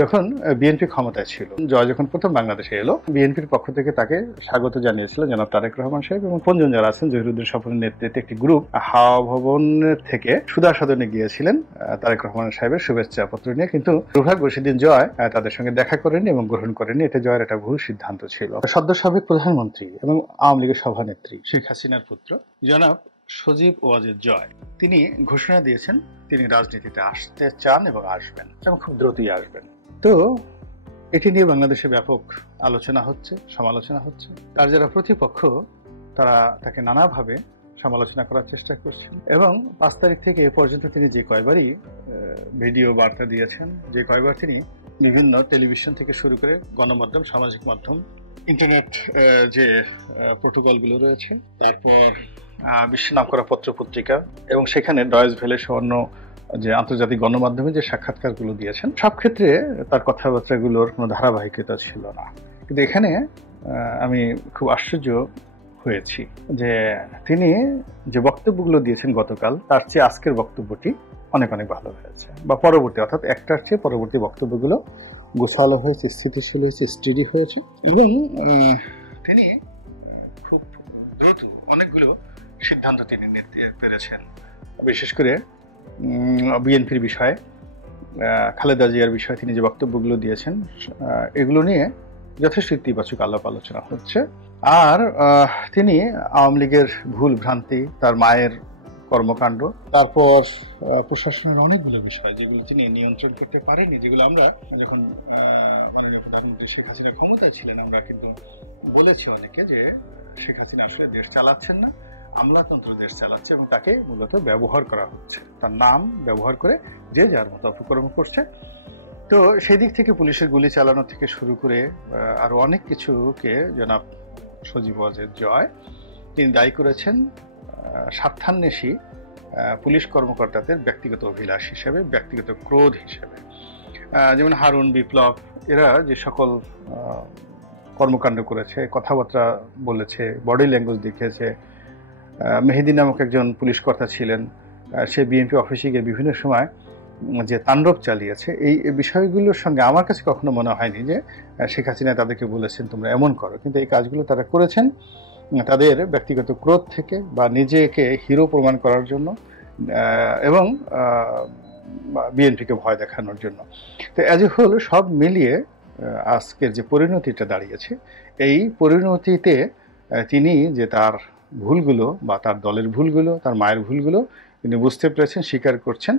যখন বিএনপি ক্ষমতায় ছিল, জয় যখন প্রথম বাংলাদেশে এলো, বিএনপির পক্ষ থেকে তাকে স্বাগত জানিয়েছিল জনাব তারেক রহমান সাহেব এবং পঞ্জন যারা আছেন জহিরুদ্দিন স্বপনের নেতৃত্বে একটি গ্রুপ হাওয়া ভবন থেকে সুধা সদনে গিয়েছিলেন তারেক রহমান সাহেবের শুভেচ্ছা পত্র নিয়ে। কিন্তু দুর্ভাগ্য সেদিন জয় তাদের সঙ্গে দেখা করেনি এবং গ্রহণ করেনি। এটা জয়ের একটা ভুল সিদ্ধান্ত ছিল। সদ্য সাবেক প্রধানমন্ত্রী এবং আওয়ামী লীগের সভানেত্রী শেখ হাসিনার পুত্র জনাব সজীব ওয়াজেদ জয় তিনি ঘোষণা দিয়েছেন তিনি রাজনীতিতে আসতে চান এবং আসবেন এবং খুব দ্রুতই আসবেন। তো এটি নিয়ে বাংলাদেশে ব্যাপক আলোচনা হচ্ছে, সমালোচনা হচ্ছে। তার যারা প্রতিপক্ষ তারা তাকে নানাভাবে সমালোচনা করার চেষ্টা করছেন এবং 5 তারিখ থেকে এ পর্যন্ত তিনি যে কয়বারই ভিডিও বার্তা দিয়েছেন, যে কয়বার তিনি বিভিন্ন টেলিভিশন থেকে শুরু করে গণমাধ্যম, সামাজিক মাধ্যম, ইন্টারনেট যে প্রোটোকলগুলো রয়েছে, তারপর বিশ্ব নামকরা পত্র পত্রিকা এবং সেখানে ডয়েচ ভেলে সহ অন্য যে আন্তর্জাতিক গণমাধ্যমে যে সাক্ষাৎকারগুলো দিয়েছেন, সব ক্ষেত্রে তার কথাবার্তাগুলোর কোনো ধারাবাহিকতা ছিল না। কিন্তু এখানে আমি খুব আশ্চর্য হয়েছি যে তিনি যে বক্তব্যগুলো দিয়েছেন গতকাল, তার চেয়ে আজকের বক্তব্যটি অনেক অনেক ভালো হয়েছে, বা পরবর্তী অর্থাৎ একটার চেয়ে পরবর্তী বক্তব্যগুলো গোছালো হয়েছে, স্থিতিশীল হয়েছে, স্টেডি হয়েছে এবং তিনি খুব দ্রুত অনেকগুলো সিদ্ধান্ত তিনি নিতে পেরেছেন। বিশেষ করে বিএনপির বিষয়ে, খালেদা জিয়ার বিষয়ে তিনি যে বক্তব্যগুলো দিয়েছেন এগুলো নিয়ে যথেষ্ট ইতিবাচক আলাপ আলোচনা হচ্ছে। আর তিনি আওয়ামী লীগের ভুল ভ্রান্তি, তার মায়ের কর্মকাণ্ড, তারপর প্রশাসনের অনেকগুলো বিষয় যেগুলো তিনি নিয়ন্ত্রণ করতে পারেনি, যেগুলো আমরা যখন মাননীয় প্রধানমন্ত্রী শেখ হাসিনা ক্ষমতায় ছিলেন আমরা কিন্তু বলেছি অনেকে যে শেখ হাসিনা আসলে দেশ চালাচ্ছেন না, আমলাতন্ত্র দেশ চালাচ্ছে এবং তাকে মূলত ব্যবহার করা হচ্ছে, তার নাম ব্যবহার করে যে যার মতো অপকর্ম করছে। তো সেই দিক থেকে পুলিশের গুলি চালানো থেকে শুরু করে আরো অনেক কিছুকে জনাব সজীব ওয়াজেদ জয় তিনি দায়ী করেছেন স্বার্থান্বেষী পুলিশ কর্মকর্তাদের ব্যক্তিগত অভিলাষ হিসেবে, ব্যক্তিগত ক্রোধ হিসেবে। যেমন হারুন, বিপ্লব এরা যে সকল কর্মকাণ্ড করেছে, কথাবার্তা বলেছে, বডি ল্যাঙ্গুয়েজ দেখিয়েছে। মেহেদি নামক একজন পুলিশ কর্তা ছিলেন, সে বিএনপি অফিসে গিয়ে বিভিন্ন সময় যে তাণ্ডব চালিয়েছে, এই বিষয়গুলোর সঙ্গে আমার কাছে কখনো মনে হয়নি যে শেখ হাসিনা তাদেরকে বলেছেন তোমরা এমন করো, কিন্তু এই কাজগুলো তারা করেছেন তাদের ব্যক্তিগত ক্রোধ থেকে বা নিজেকে হিরো প্রমাণ করার জন্য এবং বিএনপিকে ভয় দেখানোর জন্য। তো অ্যাজ এ হোল সব মিলিয়ে আজকের যে পরিণতিটা দাঁড়িয়েছে, এই পরিণতিতে তিনি যে তার ভুলগুলো বা তার দলের ভুলগুলো, তার মায়ের ভুলগুলো তিনি বুঝতে পেরেছেন, স্বীকার করছেন,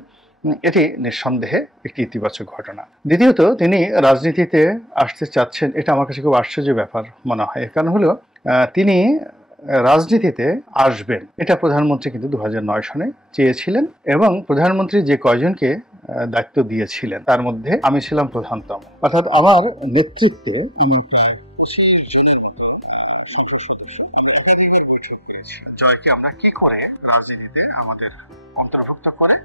এটি নিঃসন্দেহে একটি ইতিবাচক ঘটনা। দ্বিতীয়ত তিনি রাজনীতিতে আসতে চাচ্ছেন, এটা আমার কাছে খুব আশ্চর্য ব্যাপার মনে হয়। কারণ হলো তিনি রাজনীতিতে আসবেন এটা প্রধানমন্ত্রী কিন্তু 2009 সনে চেয়েছিলেন এবং প্রধানমন্ত্রী যে কয়জনকে দায়িত্ব দিয়েছিলেন তার মধ্যে আমি ছিলাম প্রধানতম। অর্থাৎ আমার নেতৃত্বে আমি প্রায় 25 জনের মতো সংসদ সদস্য বৈঠক পেয়েছি। জয়কে আমরা কি করে রাজনীতিতে আমাদের অন্তর্ভুক্ত করে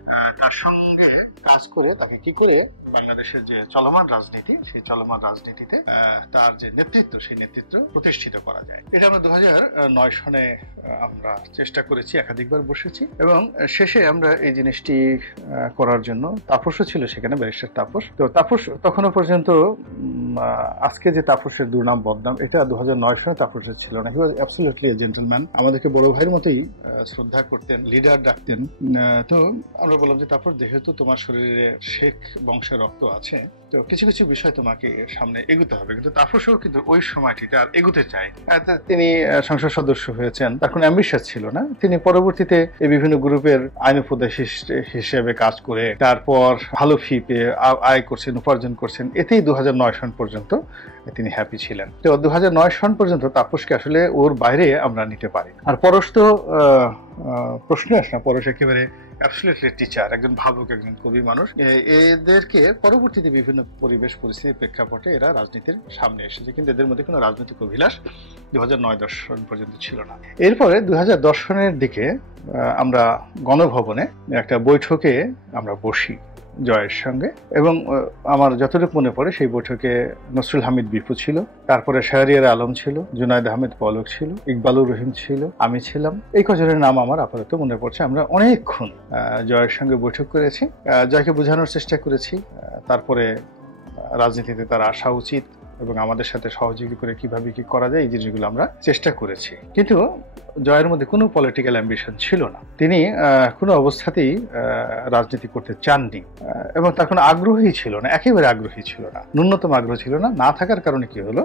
তার সঙ্গে কাজ করে তাকে কি করে বাংলাদেশের যে চলমান রাজনীতি, সেই চলমান রাজনীতিতে তার যে নেতৃত্ব, সেই নেতৃত্ব প্রতিষ্ঠিত করা যায়। এটা আমরা 2009 সনে আমরা চেষ্টা করেছি, একাধিকবার বসেছি এবং শেষে আমরা এই জিনিসটি করার জন্য তাপসও ছিল সেখানে, ব্যারিস্টার তাপস। তো তাপস তখনও পর্যন্ত আজকে যে তাপসের দুর্নাম বদনাম এটা 2009 সনে তাপসের ছিল না। হি ওয়াজ অ্যাবসলিউটলি এ জেন্টলম্যান, আমাদেরকে বড় ভাইয়ের মতোই শ্রদ্ধা করতেন, লিডার ডাকতেন। তো আমরা বললাম যে তাপস যেহেতু তোমার শরীরে শেখ বংশের রক্ত আছে, তো কিছু কিছু বিষয় তোমাকে সামনে এগোতে হবে। কিন্তু তাপসও কিন্তু ওই সময়টিতে আর এগোতে চায়। তিনি সংসদ সদস্য হয়েছেন, তার কোনো অ্যাম্বিশন ছিল না। তিনি পরবর্তীতে এই বিভিন্ন গ্রুপের আইন উপদেষ্টা হিসেবে কাজ করে তারপর ভালো ফি পেয়ে আয় করছেন, উপার্জন করছেন। এতেই 2009 সন পর্যন্ত তিনি হ্যাপি ছিলেন। তো 2009 সন পর্যন্ত তাপসকে আসলে ওর বাইরে আমরা নিতে পারি। আর পরশ তো প্রশ্ন আসে না, পরশ একেবারে অ্যাবসলিউটলি টিচার, একজন ভাবুক, একজন কবি মানুষ। এদেরকে পরবর্তীতে বিভিন্ন পরিবেশ পরিস্থিতির প্রেক্ষাপটে এরা রাজনীতির সামনে এসেছে, কিন্তু এদের মধ্যে কোনো রাজনৈতিক অভিলাষ 2009-10 সন পর্যন্ত ছিল না। এরপরে 2010 সনের দিকে আমরা গণভবনে একটা বৈঠকে আমরা বসি জয়ের সঙ্গে এবং আমার যতটুকু মনে পড়ে সেই বৈঠকে নসরুল হামিদ বিপু ছিল, তারপরে শাহরিয়ার আলম ছিল, জুনায়েদ আহমেদ পলক ছিল, ইকবালুর রহিম ছিল, আমি ছিলাম। এই কজনের নাম আমার আপাতত মনে পড়ছে। আমরা অনেকক্ষণ জয়ের সঙ্গে বৈঠক করেছি, জয়কে বোঝানোর চেষ্টা করেছি। তারপরে রাজনীতিতে তার আসা উচিত এবং আমাদের সাথে সহযোগী করে কিভাবে কি করা যায় এই জিনিসগুলো আমরা চেষ্টা করেছি। কিন্তু জয়ের মধ্যে কোনো পলিটিক্যাল অ্যাম্বিশন ছিল না। তিনি কোনো অবস্থাতেই রাজনীতি করতে চাননি এবং তার কোনো আগ্রহই ছিল না, একেবারে আগ্রহী ছিল না, ন্যূনতম আগ্রহ ছিল না। না থাকার কারণে কি হলো,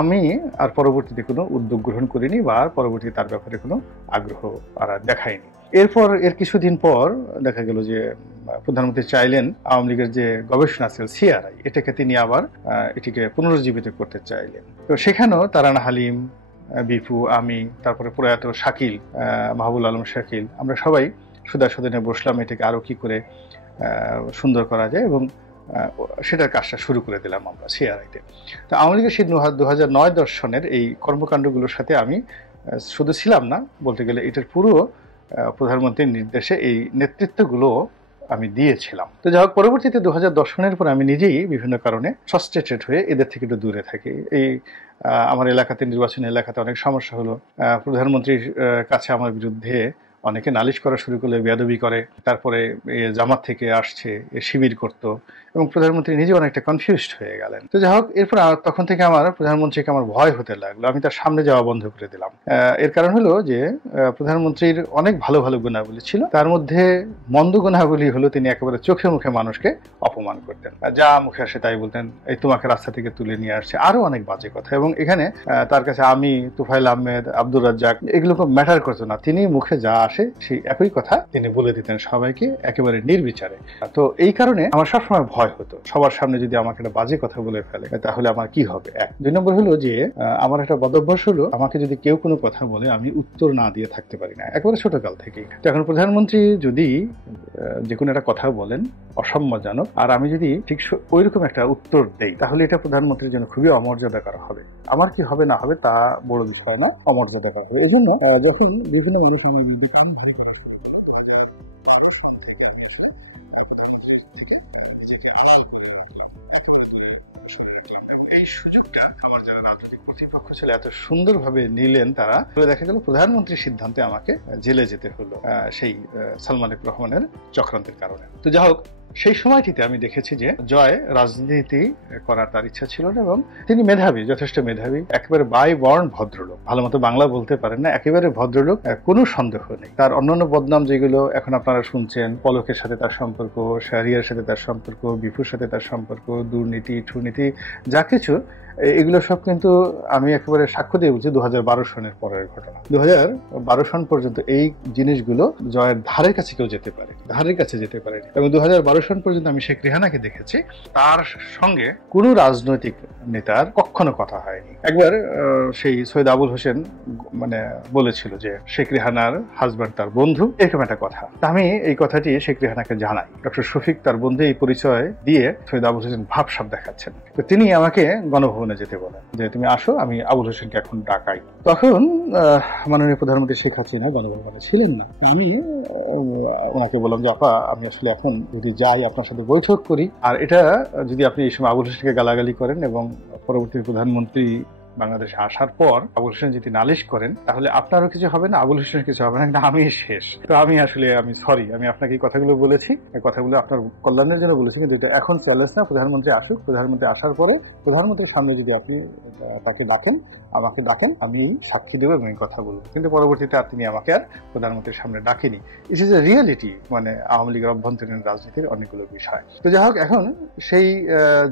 আমি আর পরবর্তীতে কোনো উদ্যোগ গ্রহণ করিনি বা পরবর্তীতে তার ব্যাপারে কোনো আগ্রহ আর দেখাইনি। এরপর এর কিছুদিন পর দেখা গেল যে প্রধানমন্ত্রী চাইলেন আওয়ামী লীগের যে গবেষণা সেল সিআরআই, এটাকে তিনি আবার এটিকে পুনরুজ্জীবিত করতে চাইলেন। তো সেখানেও তারানা হালিম, বিপু, আমি, তারপরে প্রয়াত শাকিল, মাহবুল আলম শাকিল, আমরা সবাই সুদাসদনে বসলাম এটাকে আরো কি করে সুন্দর করা যায় এবং সেটার কাজটা শুরু করে দিলাম আমরা সিআরআইতে। তো আওয়ামী লীগের সেই 2009-10 সনের এই কর্মকাণ্ডগুলোর সাথে আমি শুধু ছিলাম না, বলতে গেলে এটার পুরো প্রধানমন্ত্রীর নির্দেশে এই নেতৃত্বগুলো আমি দিয়েছিলাম। তো যাই হোক, পরবর্তীতে 2010 সনের পর আমি নিজেই বিভিন্ন কারণে ফ্রাস্ট্রেটেড হয়ে এদের থেকে একটু দূরে থাকি। এই আমার এলাকাতে, নির্বাচনী এলাকাতে অনেক সমস্যা হলো। প্রধানমন্ত্রীর কাছে আমার বিরুদ্ধে অনেকে নালিশ করা শুরু করলে, বেয়াদবি করে, তারপরে জামাত থেকে আসছে, শিবির করত এবং প্রধানমন্ত্রী নিজে অনেকটা কনফিউজড হয়ে গেলেন। তো যাই হোক, এরপর তখন থেকে আমার প্রধানমন্ত্রীকে আমার ভয় হতে লাগলো, আমি তার সামনে যাওয়া বন্ধ করে দিলাম। এর কারণ হলো যে প্রধানমন্ত্রীর অনেক ভালো ভালো গুণাবলী ছিল, তার মধ্যে মন্দ গুণাবলী হলো তিনি একেবারে চোখে মুখে মানুষকে অপমান করতেন, যা মুখে আসে তাই বলতেন, এই তোমাকে রাস্তা থেকে তুলে নিয়ে আসছে, আরো অনেক বাজে কথা। এবং এখানে তার কাছে আমি, তুফাইল আহমেদ, আব্দুর রাজ্জাক এগুলো খুব ম্যাটার করতো না, তিনি মুখে যা আসে সেই একই কথা তিনি বলে দিতেন সবাইকে একেবারে নির্বিচারে। তো এই কারণে আমার সবসময় ভয় হতো, সবার সামনে যদি আমাকে একটা বাজে কথা বলে ফেলে তাহলে আমার কি হবে। 2 নম্বর হলো যে আমার একটা বদভ্যাস হলো, আমাকে যদি কেউ কোনো কথা বলে আমি উত্তর না দিয়ে থাকতে পারি না, একেবারে ছোটকাল থেকেই। তো এখন প্রধানমন্ত্রী যদি যে কোনো একটা কথা বলেন অসম্মানজনক, আর আমি যদি ঠিক ওইরকম একটা উত্তর দেই তাহলে এটা প্রধানমন্ত্রীর জন্য খুবই অমর্যাদাকর হবে। আমার কি হবে না হবে তা বড় বিষয় না, অমর্যাদাকর হবে। এই জন্য যখন বিভিন্ন এই সুযোগটা আমার যারা রাজনৈতিক প্রতিপক্ষ ছিল এত সুন্দরভাবে নিলেন, তারা দেখা গেল প্রধানমন্ত্রীর সিদ্ধান্তে আমাকে জেলে যেতে হলো সেই সালমান এফ রহমানের চক্রান্তের কারণে। তো যাই হোক, সেই সময়টিতে আমি দেখেছি যে জয় রাজনীতি করার তার ইচ্ছা ছিল না এবং তিনি মেধাবী, যথেষ্ট মেধাবী, একেবারে বাই বর্ণ ভদ্রলোক, ভালো মতো বাংলা বলতে পারেন না, একেবারে ভদ্রলোক, কোনো সন্দেহ নেই। তার অন্যান্য বদনাম যেগুলো এখন আপনারা শুনছেন, পলকের সাথে তার সম্পর্ক, শাহরিয়ার সাথে তার সম্পর্ক, বিপুর সাথে তার সম্পর্ক, দুর্নীতি, ঠুনীতি, যা কিছু, এগুলো সব কিন্তু আমি একেবারে সাক্ষ্য দিয়ে বলছি 2012 সনের পরের ঘটনা। 2012 সন পর্যন্ত এই জিনিসগুলো জয়ের ধারের কাছে কেউ যেতে পারে, ধারের কাছে যেতে পারেনি। এবং 2012 সন পর্যন্ত আমি শেখ রেহানাকে দেখেছি, তার সঙ্গে কোনো রাজনৈতিক নেতার কখনো কথা হয়নি। একবার সেই সৈয়দ আবুল হোসেন মানে বলেছিল যে শেখ রেহানার হাজব্যান্ড তার বন্ধু, এরকম একটা কথা। আমি এই কথাটি শেখ রেহানাকে জানাই। ডক্টর শফিক তার বন্ধু এই পরিচয় দিয়ে সৈয়দ আবুল হোসেন ভাবসাব দেখাচ্ছেন। তো তিনি আমাকে গণভবনে যেতে বলেন যে তুমি আসো, আমি আবুল হোসেনকে এখন ডাকাই। তখন মাননীয় প্রধানমন্ত্রী শেখ হাসিনা গণভবনে ছিলেন না। আমি ওনাকে বললাম যে আপা, আমি আসলে এখন যদি যাই আপনার সাথে বৈঠক করি, আর এটা যদি আপনি এই সময় আবুল হোসেনকে গালাগালি করেন এবং পরবর্তী প্রধানমন্ত্রী বাংলাদেশে আসার পর আবুল হোসেন যদি নালিশ করেন তাহলে আপনারও কিছু হবে না, আবুল হোসেনের কিছু হবে না, কিন্তু আমি শেষ। তো আমি সরি, আমি আপনাকে এই কথাগুলো বলেছি, এই কথাগুলো আপনার কল্যাণের জন্য বলেছি, কিন্তু এখন চলেছে না, প্রধানমন্ত্রী আসুক, প্রধানমন্ত্রী আসার পরে প্রধানমন্ত্রীর সামনে যদি আপনি তাকে ডাকেন, আমাকে ডাকেন, আমি সাক্ষী দেবো এবং এই কথা বলবো। কিন্তু পরবর্তীতে আর তিনি আমাকে আর প্রধানমন্ত্রীর সামনে ডাকেনি। ইট ইজ এ রিয়েলিটি, মানে আওয়ামী লীগের অভ্যন্তরীণ রাজনীতির অনেকগুলো বিষয়। তো যাই হোক, এখন সেই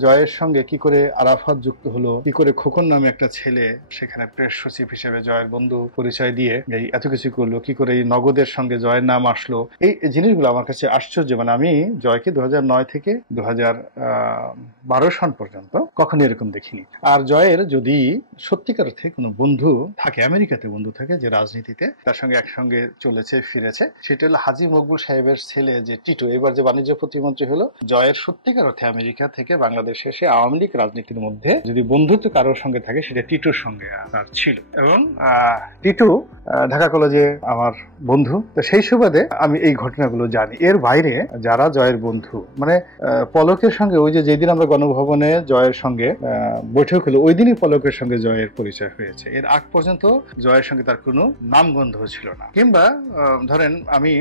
জয়ের সঙ্গে কি করে আরাফাত যুক্ত হলো, কি করে খোকন নামে একটা ছেলে সেখানে প্রেস সচিব হিসেবে জয়ের বন্ধু পরিচয় দিয়ে এই এত কিছু করলো, কি করে এই নগদের সঙ্গে জয়ের নাম আসলো, এই জিনিসগুলো আমার কাছে আশ্চর্য। মানে আমি জয়কে 2009 থেকে 2012 সন পর্যন্ত কখনো এরকম দেখিনি। আর জয়ের যদি সত্যিকার অর্থে কোনো বন্ধু থাকে, আমেরিকাতে বন্ধু থাকে যে রাজনীতিতে তার সঙ্গে একসঙ্গে চলেছে ফিরেছে, সেটা হলো হাজী মকবুল সাহেবের ছেলে যে টিটো, এবার যে বাণিজ্য প্রতিমন্ত্রী হলো। জয়ের সত্যিকার অর্থে আমেরিকা থেকে বাংলাদেশে এসে আওয়ামী লীগ রাজনীতির মধ্যে যদি বন্ধুত্ব কারোর সঙ্গে থাকে সেটা পত্রিকা টিটুর সঙ্গে তার ছিল, এবং টিটু ঢাকা কলেজে আমার বন্ধু। তো সেই সুবাদে আমি এই ঘটনাগুলো জানি। এর বাইরে যারা জয়ের বন্ধু, মানে পলকের সঙ্গে ওই যে যেদিন আমরা গণভবনে জয়ের সঙ্গে বৈঠক হলো, ওই দিনই পলকের সঙ্গে জয়ের পরিচয় হয়েছে। এর আগ পর্যন্ত জয়ের সঙ্গে তার কোনো নামগন্ধ ছিল না। কিংবা ধরেন আমি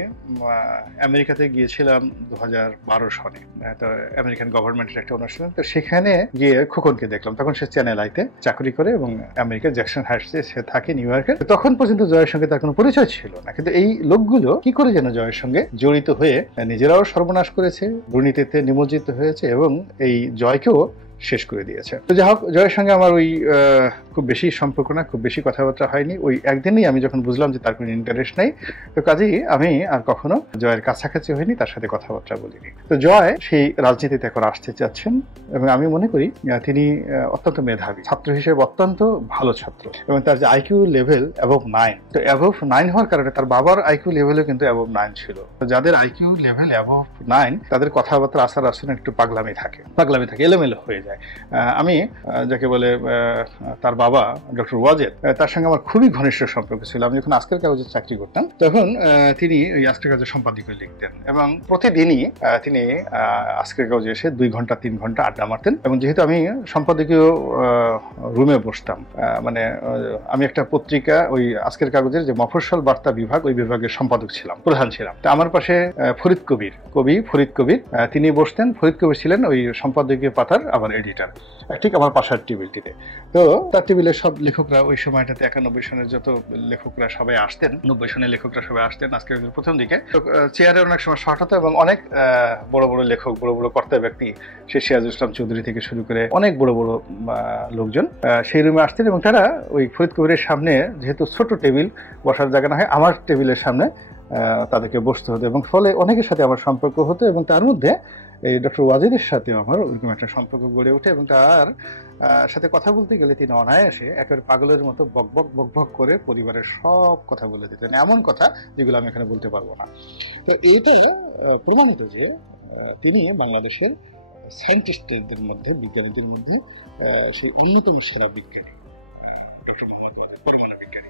আমেরিকাতে গিয়েছিলাম 2012 সনে, তো আমেরিকান গভর্নমেন্টের একটা অনুষ্ঠান, তো সেখানে গিয়ে খোকনকে দেখলাম। তখন সে চ্যানেল আইতে চাকরি করে এবং আমেরিকার জ্যাকসন হাইটসে সে থাকে, নিউ ইয়র্কে। তখন পর্যন্ত জয়ের সঙ্গে তার কোনো পরিচয় ছিল না। কিন্তু এই লোকগুলো কি করে যেন জয়ের সঙ্গে জড়িত হয়ে নিজেরাও সর্বনাশ করেছে, দুর্নীতিতে নিমজ্জিত হয়েছে এবং এই জয়কেও শেষ করে দিয়েছে। তো যাই হোক, জয়ের সঙ্গে আমার ওই খুব বেশি সম্পর্ক না, খুব বেশি কথাবার্তা হয়নি। ওই একদিনই আমি যখন বুঝলাম যে তার কোনো ইন্টারেস্ট নাই, তো কাজেই আমি আর কখনো জয়ের কাছাকাছি হয়নি, তার সাথে কথাবার্তা বলিনি। তো জয় সেই রাজনীতিতে এখন আসতে চাচ্ছেন এবং আমি মনে করি তিনি অত্যন্ত মেধাবী ছাত্র হিসেবে, অত্যন্ত ভালো ছাত্র, এবং তার যে আইকিউ লেভেল অ্যাবভ 9, তো অ্যাবভ 9 হওয়ার কারণে তার বাবার আইকিউ লেভেলও কিন্তু অ্যাবভ 9 ছিল। তো যাদের আইকিউ লেভেল অ্যাবভ 9 তাদের কথাবার্তা আচার আচরণ একটু পাগলামি থাকে, এলোমেলো হয়ে যায়। আমি যাকে বলে তার বাবা ডক্টর ওয়াজেদ, তার সঙ্গে আমার খুবই ঘনিষ্ঠ সম্পর্ক ছিল। আমি যখন আজকের কাগজে চাকরি করতাম তখন তিনি ওই আজকের কাগজের সম্পাদকীয় লিখতেন, এবং প্রতিদিনই তিনি আজকের কাগজে এসে 2 ঘন্টা 3 ঘন্টা আড্ডা মারতেন। এবং যেহেতু আমি সম্পাদকীয় রুমে বসতাম, মানে আমি একটা পত্রিকা, ওই আজকের কাগজের যে মফস্বল বার্তা বিভাগ, ওই বিভাগের সম্পাদক ছিলাম, প্রধান ছিলাম। তো আমার পাশে ফরিদ কবির তিনি বসতেন। ফরিদ কবির ছিলেন ওই সম্পাদকীয় পাতার আবার এডিটর, ঠিক আমার পাশার টেবিলটিতে। তো তার টেবিলে সব লেখকরা ওই সময়টাতে 91 সনের যত লেখকরা সবাই আসতেন, 90 সনের লেখকরা সবাই আসতেন আজকের প্রথম দিকে। তো চেয়ারে অনেক সময় শর্ট হতো এবং অনেক বড় বড় লেখক, বড় বড় কর্তা ব্যক্তি, সে সিরাজুল ইসলাম চৌধুরী থেকে শুরু করে অনেক বড় বড় লোকজন সেই রুমে আসতেন। এবং তারা ওই ফরিদ কবিরের সামনে, যেহেতু ছোট টেবিল, বসার জায়গা না হয়, আমার টেবিলের সামনে তাদেরকে বসতে হতো, এবং ফলে অনেকের সাথে আমার সম্পর্ক হতো। এবং তার মধ্যে এই ডক্টর ওয়াজেদের সাথে আমার ওইরকম একটা সম্পর্ক গড়ে ওঠে, এবং তার সাথে কথা বলতে গেলে তিনি অনায়াসে একেবারে পাগলের মতো বকবক করে পরিবারের সব কথা বলে দিতেন, এমন কথা যেগুলো আমি এখানে বলতে পারবো না। তো এইটাই প্রমাণিত যে তিনি বাংলাদেশের সায়েন্টিস্টদের মধ্যে, বিজ্ঞানীদের মধ্যে সেই অন্যতম সেরা বিজ্ঞানী, পরমাণু বিজ্ঞানী।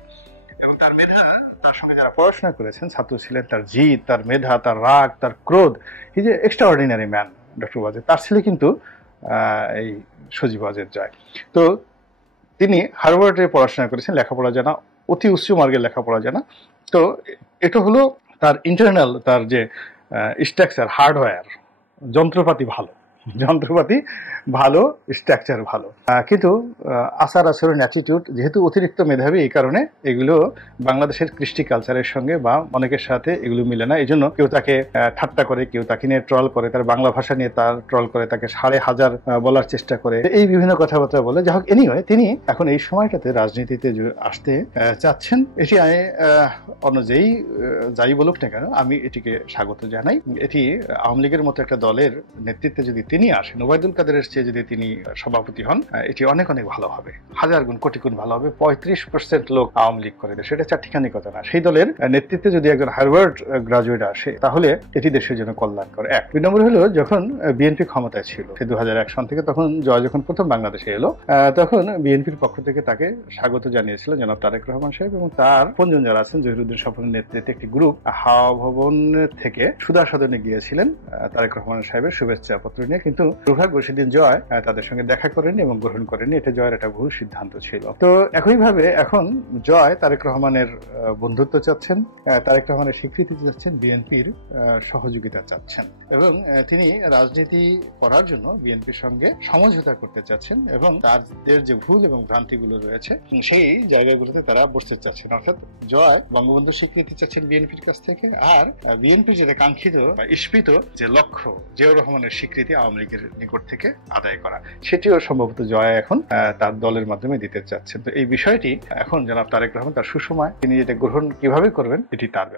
এবং তার মেধা, তার সঙ্গে যারা পড়াশোনা করেছেন, ছাত্র ছিলেন, তার জিদ, তার মেধা, তার রাগ, তার ক্রোধ, এই যে এক্সট্রাঅর্ডিনারি ম্যান ডক্টর ওয়াজেদ। তার ছেলে কিন্তু এই সজীব ওয়াজেদ জয়। তো তিনি হার্ভার্ডে পড়াশোনা করেছেন, লেখাপড়া জানা, অতি উচ্চ মার্গের লেখাপড়া জানা। তো এটা হলো তার ইন্টারনাল, তার যে স্ট্রাকচার, হার্ডওয়্যার, যন্ত্রপাতি ভালো, স্ট্রাকচার ভালো, কিন্তু আচার আচরণ, অ্যাটিটিউড যেহেতু অতিরিক্ত মেধাবী, এই কারণে এগুলো বাংলাদেশের কৃষ্টি কালচারের সঙ্গে বা অনেকের সাথে এগুলো মিলে না। এই জন্য কেউ তাকে ঠাট্টা করে, কেউ তাকে নিয়ে ট্রল করে, তার বাংলা ভাষা নিয়ে তার ট্রল করে, তাকে 1000 বলার চেষ্টা করে, এই বিভিন্ন কথাবার্তা বলে। যাই হোক, এনিওয়ে তিনি এখন এই সময়টাতে রাজনীতিতে আসতে চাচ্ছেন। এটি অন্য যাই বলুক না কেন, আমি এটিকে স্বাগত জানাই। এটি আওয়ামী লীগের মতো একটা দলের নেতৃত্বে যদি তিনি আসেন, ওবায়দুল কাদেরের চেয়ে যদি তিনি সভাপতি হন, এটি অনেক ভালো হবে, 1000 গুণ কোটি গুণ ভালো হবে। 35% লোক আওয়ামী লীগ করে, সেটা চারটিখানি কথা না। সেই দলের নেতৃত্বে যদি একজন হার্ভার্ড গ্রাজুয়েট আসে, তাহলে এটি দেশের জন্য কল্যাণকর। 2 নম্বর হলো, যখন বিএনপি ক্ষমতায় ছিল 2001 সন থেকে, তখন জয় যখন প্রথম বাংলাদেশে এলো, তখন বিএনপির পক্ষ থেকে তাকে স্বাগত জানিয়েছিল জনাব তারেক রহমান সাহেব, এবং তার আপনজন যারা আছেন, জহিরুদ্দিন স্বপনের নেতৃত্বে একটি গ্রুপ হাওয়া ভবন থেকে সুধা সদনে গিয়েছিলেন তারেক রহমান সাহেবের শুভেচ্ছা পত্র নিয়ে। কিন্তু দুর্ভাগ্য, সেদিন জয় তাদের সঙ্গে দেখা করেনি এবং গ্রহণ করেনি। এটা জয়ের একটা ভুল সিদ্ধান্ত ছিল। তো একইভাবে এখন জয় তারেক রহমানের বন্ধুত্ব চাচ্ছেন, তারেক রহমানের স্বীকৃতি চাচ্ছেন, বিএনপির সহযোগিতা চাচ্ছেন, এবং তিনি রাজনীতি করার জন্য বিএনপির সঙ্গে সমঝোতা করতে চাচ্ছেন, এবং তাদের যে ভুল এবং ভ্রান্তিগুলো রয়েছে সেই জায়গাগুলোতে তারা বসতে চাচ্ছেন। অর্থাৎ জয় বঙ্গবন্ধুর স্বীকৃতি চাচ্ছেন বিএনপির কাছ থেকে, আর বিএনপির যেটা কাঙ্ক্ষিত বা ইস্পিত যে লক্ষ্য, জিয়াউর রহমানের স্বীকৃতি আওয়ামী লীগের নিকট থেকে আদায় করা, সেটিও সম্ভবত জয় এখন তার দলের মাধ্যমে দিতে চাচ্ছেন। তো এই বিষয়টি এখন জনাব তারেক রহমান তার সুসময় তিনি এটা গ্রহণ কিভাবে করবেন, এটি তার ব্যাপার।